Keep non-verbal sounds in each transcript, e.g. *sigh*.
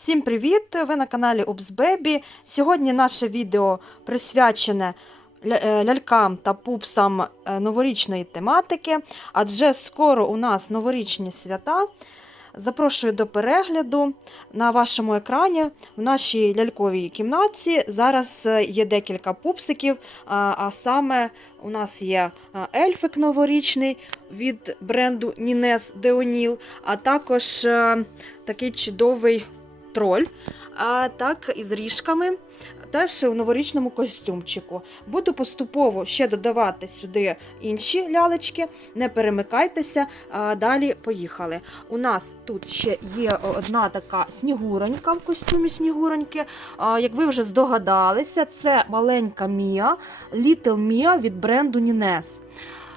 Всім привіт! Ви на каналі Упс Бебі. Сьогодні наше відео присвячене е, лялькам та пупсам е, новорічної тематики, адже скоро у нас новорічні свята. Запрошую до перегляду на вашому екрані. В нашій ляльковій кімнаті зараз е, є декілька пупсиків, а саме у нас є ельфик новорічний від бренду Нінес Деоніл, а також такий чудовий троль, а так і ріжками, теж у новорічному костюмчику. Буду поступово ще додавати сюди інші лялечки, не перемикайтеся, а далі поїхали. У нас тут ще є одна така снігуронька в костюмі снігуроньки. Як ви вже здогадалися, це маленька Мія, Little Mia від бренду Нінес.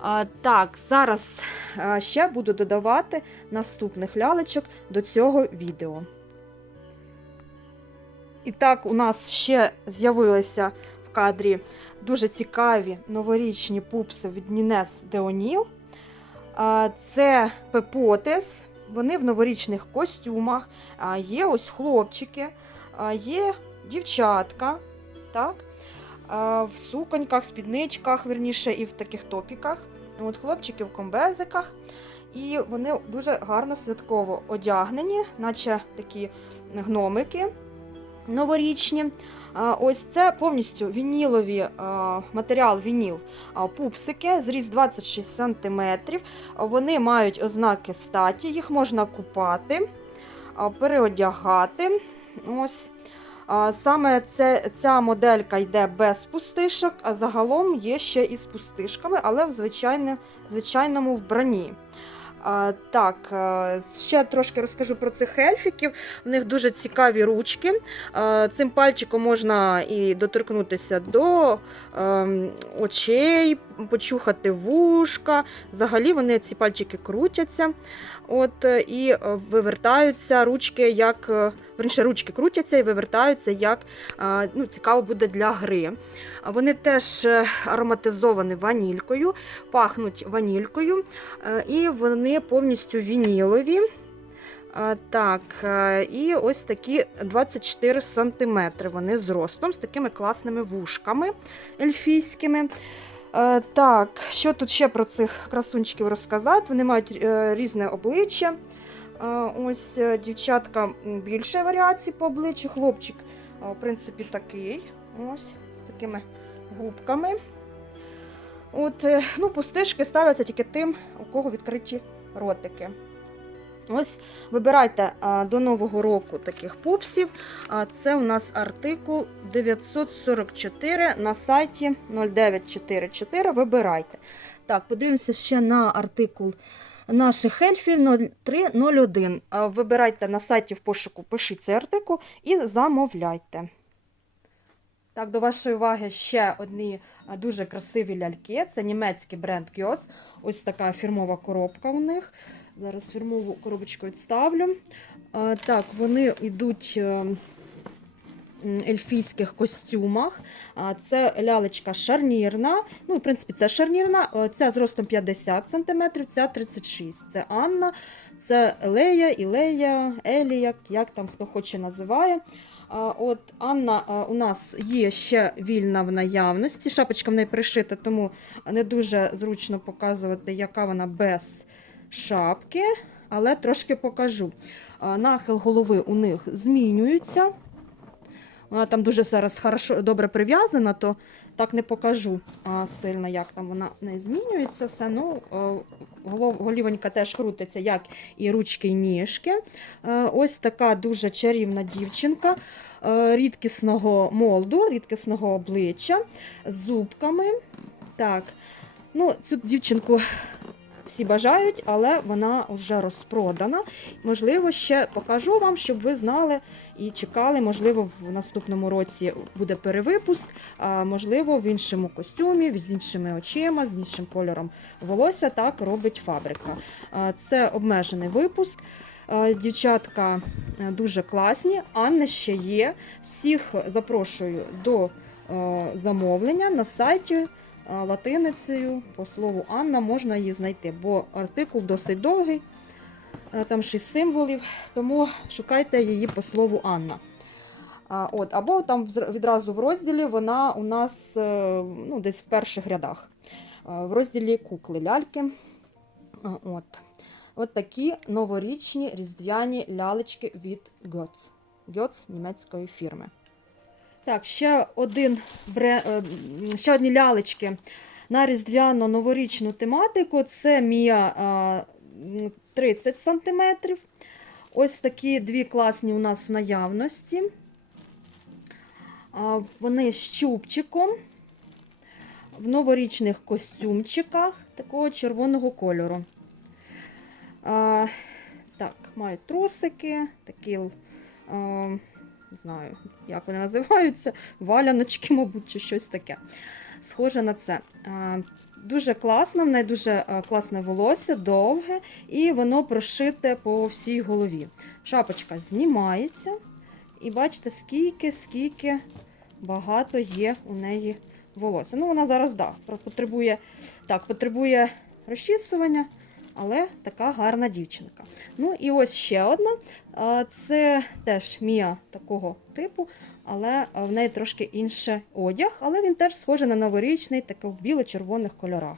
А, Так, зараз ще буду додавати наступних лялечок до цього відео. І так, у нас ще з'явилися в кадрі дуже цікаві новорічні пупси від Нінес Деоніл. Це Пепотес. Вони в новорічних костюмах. Є ось хлопчики, є дівчатка. Так? В суконьках, спідничках, верніше, і в таких топіках. От Хлопчики в комбезиках. І вони дуже гарно святково одягнені, наче такі гномики новорічні. Ось це повністю вінілові матеріал вініл пупсики, зріст 26 см. Вони мають ознаки статі, їх можна купати, переодягати. Ось. Саме це, ця моделька йде без пустишок, а загалом є ще і з пустишками, але в звичайне, звичайному вбранні. Так, е, ще трошки розкажу про цих ельфіків. В них дуже цікаві ручки. А, Цим пальчиком можна і доторкнутися до ем, очей, почухати вушка. Взагалі вони ці пальчики крутяться. От, е, і е, вивертаються ручки, як е, верніше, ручки крутяться і вивертаються, як ну, цікаво буде для гри. Вони теж ароматизовані ванількою, пахнуть ванількою, і вони повністю вінілові. Так, і ось такі 24 см вони зростом, з такими класними вушками ельфійськими. Е, Так, що тут ще про цих красунчиків розказати? Вони мають е, різне обличчя. Е, Ось дівчатка більше варіацій по обличчю, хлопчик, в принципі, такий. Ось, з такими губками. От, ну, пустишки ставляться тільки тим, у кого відкриті ротики. Ось вибирайте а, до Нового року таких пупсів. А, це у нас артикул 944 на сайті 0944. Вибирайте. Так, подивимося ще на артикул наших ельфів 0301. А, Вибирайте на сайті в пошуку, пишіть цей артикул і замовляйте. Так, до вашої уваги ще одні дуже красиві ляльки. Це німецький бренд Кьоц. Ось така фірмова коробка у них. Зараз фірмову коробочку відставлю. Так, вони йдуть е, ельфійських костюмах. Це лялечка шарнірна. Ну, в принципі, це шарнірна. Е, Ця з ростом 50 см, ця 36 Це Анна, це Елея, Ілея, Елі, як, як там хто хоче називає. От Анна а, у нас є ще вільна в наявності. Шапочка в неї пришита, тому не дуже зручно показувати, яка вона без шапки, але трошки покажу. Нахил голови у них змінюється. Вона там дуже зараз хорошо, добре прив'язана, то так не покажу а, сильно, як там вона не змінюється. все. Ну, голов, голівонька теж крутиться, як і ручки, і ніжки. Ось така дуже чарівна дівчинка рідкісного молду, рідкісного обличчя з зубками. Так, ну, цю дівчинку всі бажають, але вона вже розпродана. Можливо, ще покажу вам, щоб ви знали і чекали. Можливо, в наступному році буде перевипуск, а можливо, в іншому костюмі, з іншими очима, з іншим кольором волосся. Так робить фабрика. Це обмежений випуск. Дівчатка е, дуже класні. Анна ще є. Всіх запрошую до е, замовлення на сайті латиницею по слову Анна можна її знайти, бо артикул досить довгий. е, там шість символів, тому шукайте її по слову Анна. От, або там відразу в розділі вона у нас е, ну, десь в перших рядах. Е, В розділі кукли ляльки. От. От такі новорічні різдвяні лялечки від Götz. Götz німецької фірми. Так, ще, один е, ще одні лялечки на різдвяно-новорічну тематику. Це Мія е, 30 см. Ось такі дві класні у нас в наявності. Вони з чубчиком в новорічних костюмчиках такого червоного кольору. Так, мають трусики, такі, не знаю, як вони називаються, валяночки, мабуть, чи щось таке. Схоже на це. Дуже класно, в неї дуже класне волосся, довге, і воно прошите по всій голові. Шапочка знімається, і бачите, скільки, скільки багато є у неї волосся. Ну, вона зараз, да, потребує, так, потребує розчісування, але така гарна дівчинка. Ну і ось ще одна. Це теж Мія такого типу, але в неї трошки інший одяг, але він теж схожий на новорічний, такий в біло-червоних кольорах.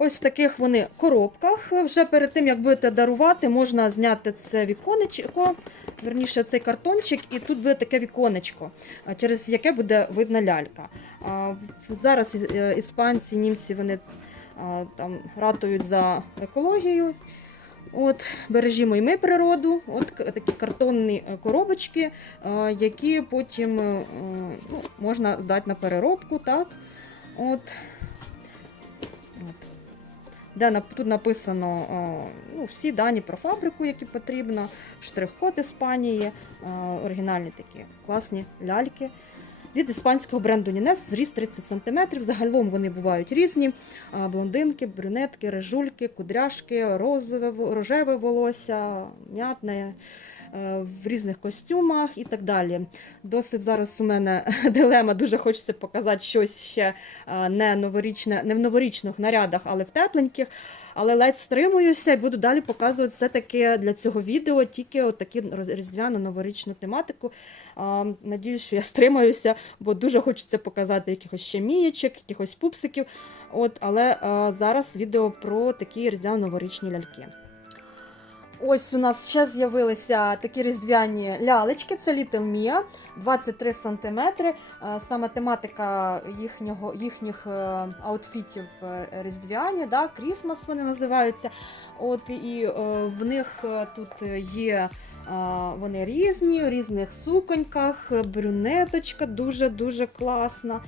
Ось в таких вони коробках. Вже перед тим, як будете дарувати, можна зняти це віконечко, верніше цей картончик, і тут буде таке віконечко, через яке буде видна лялька. Зараз е, іспанці, німці вони там ратують за екологію. От, бережімо і ми природу. От такі картонні е, коробочки, е, які потім е, ну, можна здати на переробку. Так? От. От. Де тут написано ну, всі дані про фабрику, які потрібно, штрих-код Іспанії, оригінальні такі класні ляльки. Від іспанського бренду Нінес зріс 30 см. Загалом вони бувають різні: блондинки, брюнетки, режульки, кудряшки, розове, рожеве волосся, м'ятне. Е, В різних костюмах і так далі. Досить зараз у мене *laughs* дилема. Дуже хочеться показати щось ще е, не новорічне, не в новорічних нарядах, але в тепленьких. Але ледь стримуюся і буду далі показувати все-таки для цього відео тільки от такі різдвяно-новорічну тематику. А, Надіюсь, що я стримаюся, бо дуже хочеться показати якихось ще мієчок, якихось пупсиків. От, але зараз відео про такі різдвяно-новорічні ляльки. Ось у нас ще з'явилися такі різдвяні лялечки. Це Little Mia, 23 см. Саме тематика їхнього, їхніх е, аутфітів е, різдвяні, да, Крісмас вони називаються. От, і е, в них е, тут є. Вони різні, у різних суконьках, брюнеточка дуже-дуже класна.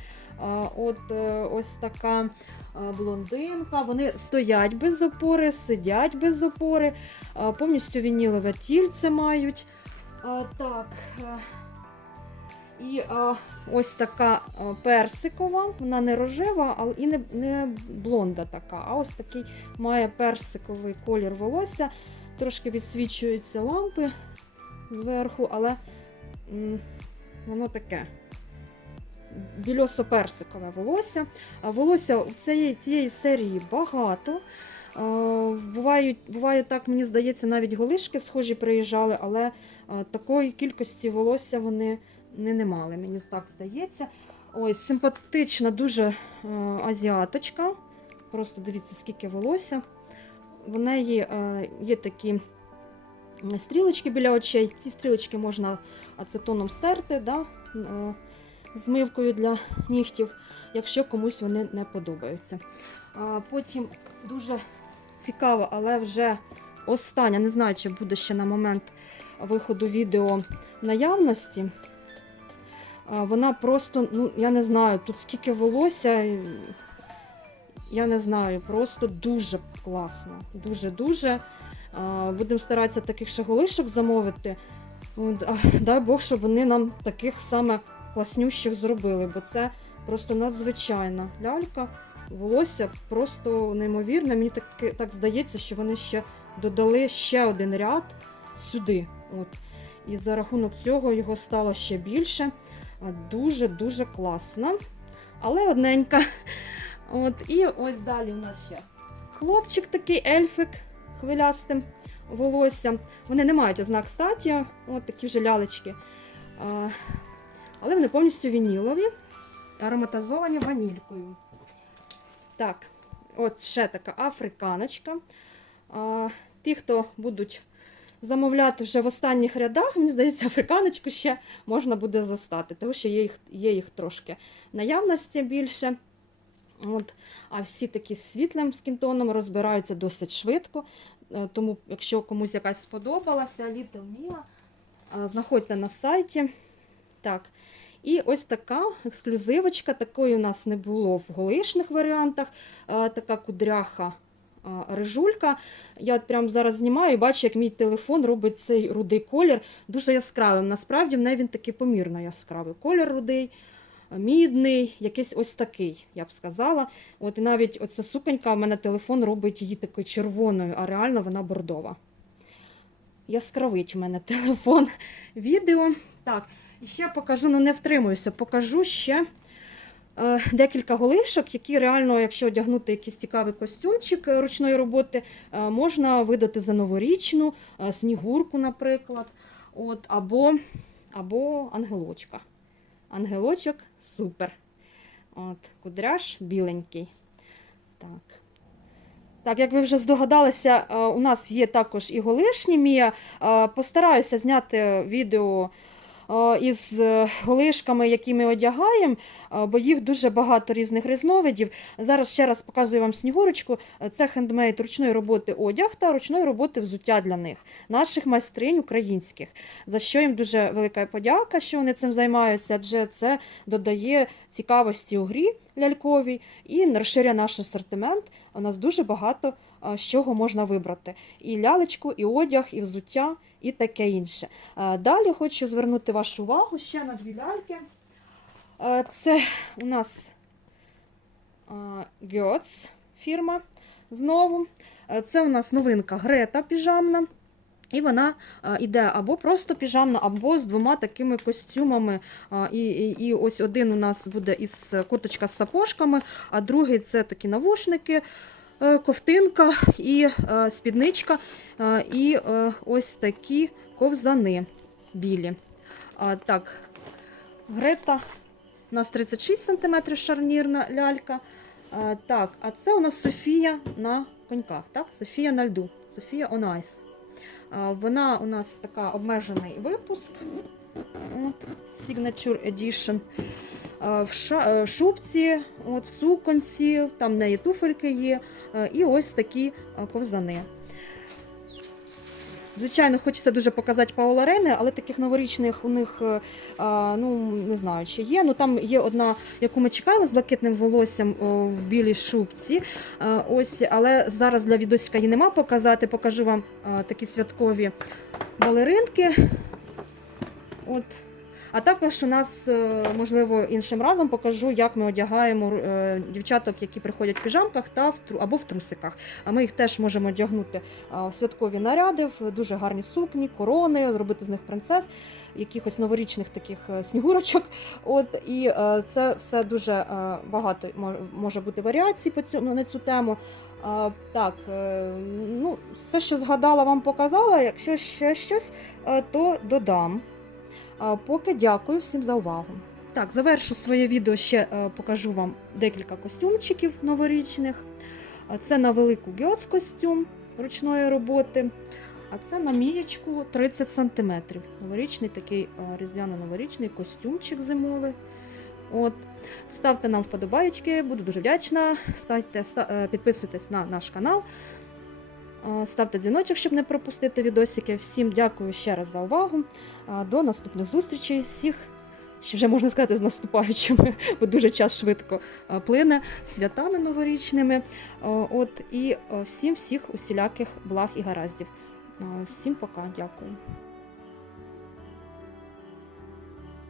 От е, ось така блондинка. Вони стоять без опори, сидять без опори, повністю вінілове тільце мають. Так. е, І ось така персикова, вона не рожева, але і не, не блонда така, а ось такий має персиковий колір волосся. Трошки відсвічуються лампи зверху, але воно таке більосо-персикове волосся. Волосся у цієї, цієї серії багато. Бувають, буває так, мені здається, навіть голишки схожі приїжджали, але такої кількості волосся вони не, не мали, мені так здається. Ось симпатична, дуже азіаточка. Просто дивіться, скільки волосся. В неї е, є такі стрілочки біля очей. Ці стрілочки можна ацетоном стерти да, е, змивкою для нігтів, якщо комусь вони не подобаються. А Потім дуже цікаво, але вже остання, не знаю, чи буде ще на момент виходу відео наявності. Вона просто, ну, я не знаю, тут скільки волосся, я не знаю, просто дуже класно. Дуже-дуже. Будемо старатися таких шаголишок замовити. Дай Бог, щоб вони нам таких саме класнющих зробили, бо це просто надзвичайна лялька. Волосся просто неймовірне. Мені так, так здається, що вони ще додали ще один ряд сюди. От. І за рахунок цього його стало ще більше. Дуже-дуже класно. Але одненька. От, і ось далі у нас ще хлопчик такий ельфик. хвилястим волоссям. Вони не мають ознак статі, от такі вже лялечки. Але вони повністю вінілові, ароматизовані ванількою. Так, от ще така африканочка. А, ті, хто будуть замовляти вже в останніх рядах, мені здається, африканочку ще можна буде застати, тому що є їх, є їх трошки наявності більше. От, а всі такі з світлим скінтоном розбираються досить швидко. Е, Тому, якщо комусь якась сподобалася, Little Mia, е, знаходьте на сайті. Так. І ось така ексклюзивочка. Такої у нас не було в голишних варіантах. Е, Така кудряха е, рижулька. Я от прямо зараз знімаю і бачу, як мій телефон робить цей рудий колір дуже яскравим. Насправді в неї він такий помірно яскравий. Колір рудий, мідний, якийсь ось такий, я б сказала. От і навіть оця суконька, в мене телефон робить її такою червоною, а реально вона бордова. Яскравить в мене *laughs* телефон відео. Так, і ще покажу, ну не втримуюся, покажу ще е, декілька голишок, які реально, якщо одягнути якийсь цікавий костюмчик ручної роботи, е, можна видати за новорічну, е, снігурку, наприклад. От, або, або ангелочка. Ангелочок супер. От, кудряш біленький. Так. Так, як ви вже здогадалися, е, у нас є також і голишні Мія. Е, Постараюся зняти відео із е, голишками, які ми одягаємо, е, бо їх дуже багато різних різновидів. Зараз ще раз показую вам снігурочку. Е, Це хендмейд ручної роботи одяг та ручної роботи взуття для них, наших майстринь українських. За що їм дуже велика подяка, що вони цим займаються, адже це додає цікавості у грі ляльковій і розширює наш асортимент. У нас дуже багато з чого можна вибрати: і лялечку, і одяг, і взуття, і таке інше. Далі хочу звернути вашу увагу ще на дві ляльки. Це у нас Götz фірма знову. Це у нас новинка Грета піжамна. І вона а, іде або просто піжамна, або з двома такими костюмами. І, і, і ось один у нас буде із курточка з сапожками, а другий це такі навушники, е, ковтинка і е, спідничка, е, і е, ось такі ковзани білі. Так, Грета у нас 36 см шарнірна лялька. Так, а це у нас Софія на коньках. Так? Софія на льду. Софія on Ice. Вона у нас така обмежений випуск. От, Signature Edition. В е, шубці, от, в суконці, там в неї туфельки є. е, І ось такі е, ковзани. Звичайно, хочеться дуже показати Паула Рейне, але таких новорічних у них, е, ну не знаю, чи є. Ну там є одна, яку ми чекаємо з блакитним волоссям в білій шубці. Е, Ось, але зараз для відосика її нема показати. Покажу вам е, такі святкові балеринки. От. А також у нас, е, можливо, іншим разом покажу, як ми одягаємо е, дівчаток, які приходять в піжамках та в тру- або в трусиках. А ми їх теж можемо одягнути в святкові наряди, в дуже гарні сукні, корони, зробити з них принцес, якихось новорічних таких е, снігурочок. От і е, це все дуже е, багато може бути варіацій по цьому на цю тему. А, так, е, ну, все, що згадала, вам показала. Якщо ще щось, е, то додам. Поки дякую всім за увагу. Так, завершу своє відео ще е, покажу вам декілька костюмчиків новорічних. Це на велику гьоц костюм ручної роботи. А це на мієчку 30 см. Новорічний такий е, різдвяно-новорічний костюмчик зимовий. От. Ставте нам вподобаєчки, буду дуже вдячна. Ставте, ста- е, підписуйтесь на наш канал. Е, Ставте дзвіночок, щоб не пропустити відосики. Всім дякую ще раз за увагу. Е, До наступних зустрічей. Всіх, ще вже можна сказати, з наступаючими, *laughs* бо дуже час швидко е, плине, святами новорічними. От, і всім всіх усіляких благ і гараздів. Всім пока, дякую.